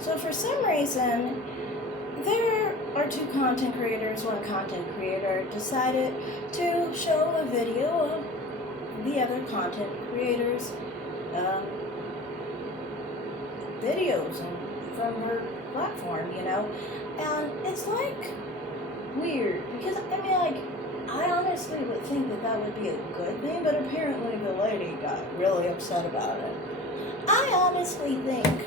So for some reason, there are two content creators. One content creator decided to show a video of the other content creators' um, videos from her platform. And it's like weird because I honestly would think that that would be a good thing, but apparently the lady got really upset about it. I honestly think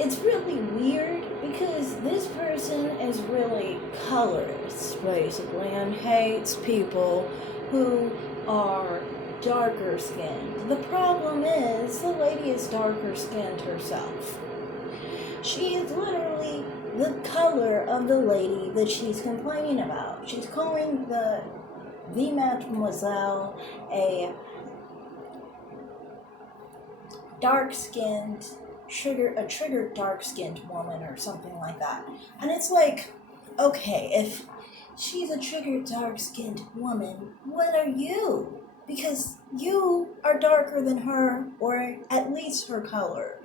it's really weird because this person is really colorist, basically, and hates people who are darker skinned. The problem is the lady is darker skinned herself. She is literally the color of the lady that she's complaining about. She's calling the mademoiselle a dark-skinned a triggered dark-skinned woman or something like that. And it's like, okay, if she's a triggered dark-skinned woman, what are you? Because you are darker than her, or at least her color.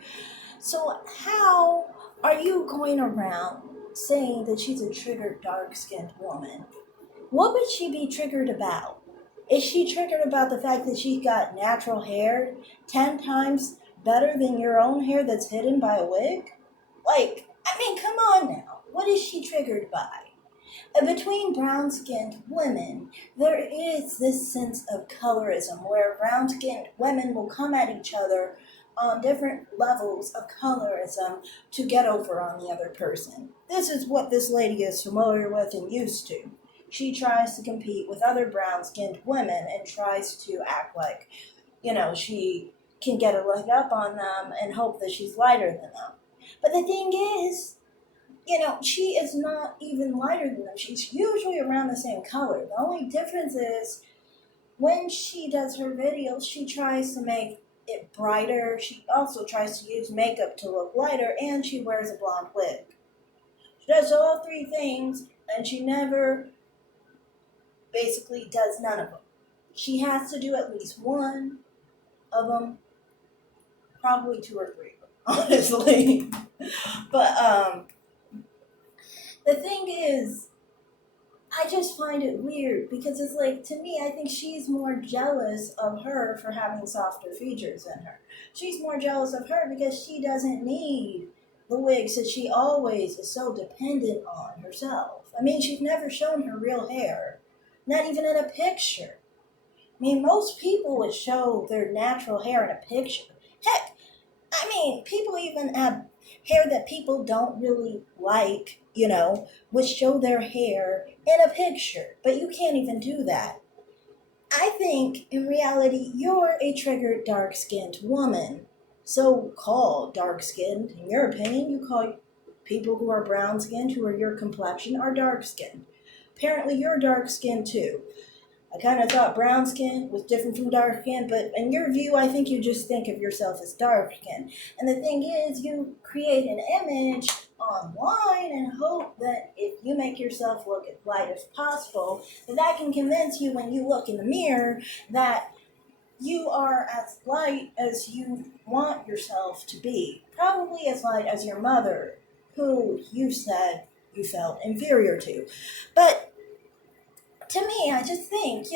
So how are you going around saying that she's a triggered dark-skinned woman? What would she be triggered about? Is she triggered about the fact that she's got natural hair 10 times better than your own hair that's hidden by a wig? Come on now. What is she triggered by? And between brown skinned women, there is this sense of colorism where brown skinned women will come at each other on different levels of colorism to get over on the other person. This is what this lady is familiar with and used to. She tries to compete with other brown skinned women and tries to act like, she can get a leg up on them and hope that she's lighter than them. But the thing is, she is not even lighter than them. She's usually around the same color. The only difference is when she does her videos, she tries to make it brighter. She also tries to use makeup to look lighter, and she wears a blonde wig. She does all three things, and she never basically does none of them. She has to do at least one of them, probably two or three, honestly. But the thing is, I just find it weird because it's like, to me, I think she's more jealous of her for having softer features than her. She's more jealous of her because she doesn't need the wigs that she always is so dependent on herself. She's never shown her real hair, not even in a picture. Most people would show their natural hair in a picture. Heck, people even have hair that people don't really like, would show their hair in a picture. But you can't even do that. I think, in reality, you're a triggered dark-skinned woman. So-called dark-skinned. In your opinion, you call people who are brown-skinned, who are your complexion, are dark-skinned. Apparently, you're dark-skinned too. I kind of thought brown skin was different from dark skin, but in your view, I think you just think of yourself as dark skin. And the thing is, you create an image online and hope that if you make yourself look as light as possible, that can convince you when you look in the mirror that you are as light as you want yourself to be. Probably as light as your mother, who you said you felt inferior to. But to me, I just think,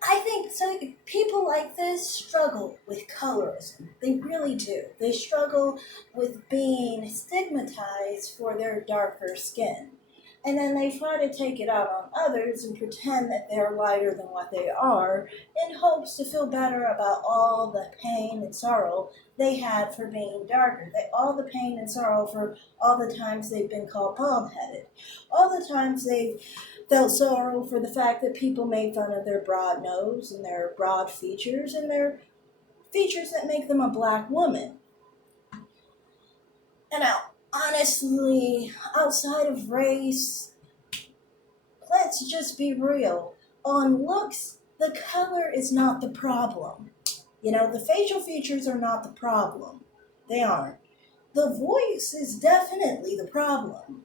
I think so. People like this struggle with colorism. They really do. They struggle with being stigmatized for their darker skin. And then they try to take it out on others and pretend that they're lighter than what they are in hopes to feel better about all the pain and sorrow they had for being darker. All the pain and sorrow for all the times they've been called bald-headed. All the times they've felt sorrow for the fact that people made fun of their broad nose and their broad features and their features that make them a black woman. And now, honestly, outside of race, let's just be real. On looks, the color is not the problem. The facial features are not the problem. They aren't. The voice is definitely the problem.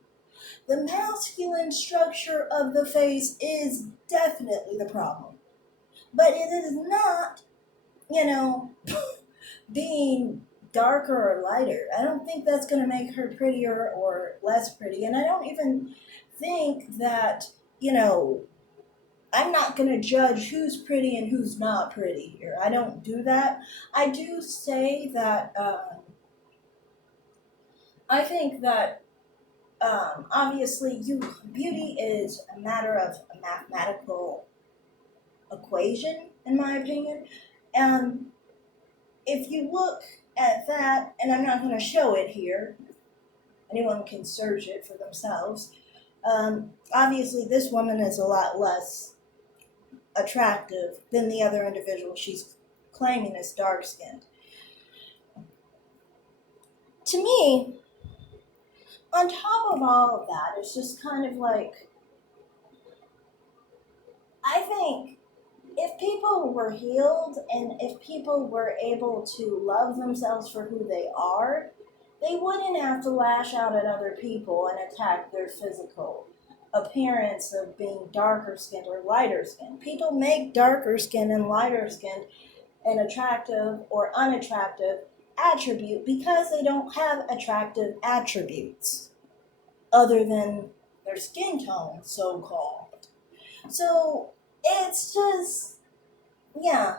The masculine structure of the face is definitely the problem. But it is not, being darker or lighter. I don't think that's going to make her prettier or less pretty. And I don't even think that, you know, I'm not going to judge who's pretty and who's not pretty here. I don't do that. I do say that I think that obviously beauty is a matter of a mathematical equation, in my opinion. And if you look at that, and I'm not going to show it here, anyone can search it for themselves. Obviously, this woman is a lot less attractive than the other individual she's claiming is dark skinned. To me, on top of all of that, it's just kind of like, I think if people were healed and if people were able to love themselves for who they are, they wouldn't have to lash out at other people and attack their physical appearance of being darker skinned or lighter skinned. People make darker skinned and lighter skinned an attractive or unattractive attribute because they don't have attractive attributes other than their skin tone, so called. So it's just, yeah,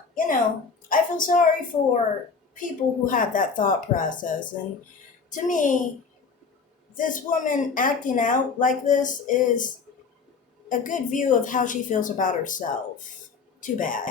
I feel sorry for people who have that thought process. And to me, this woman acting out like this is a good view of how she feels about herself. Too bad.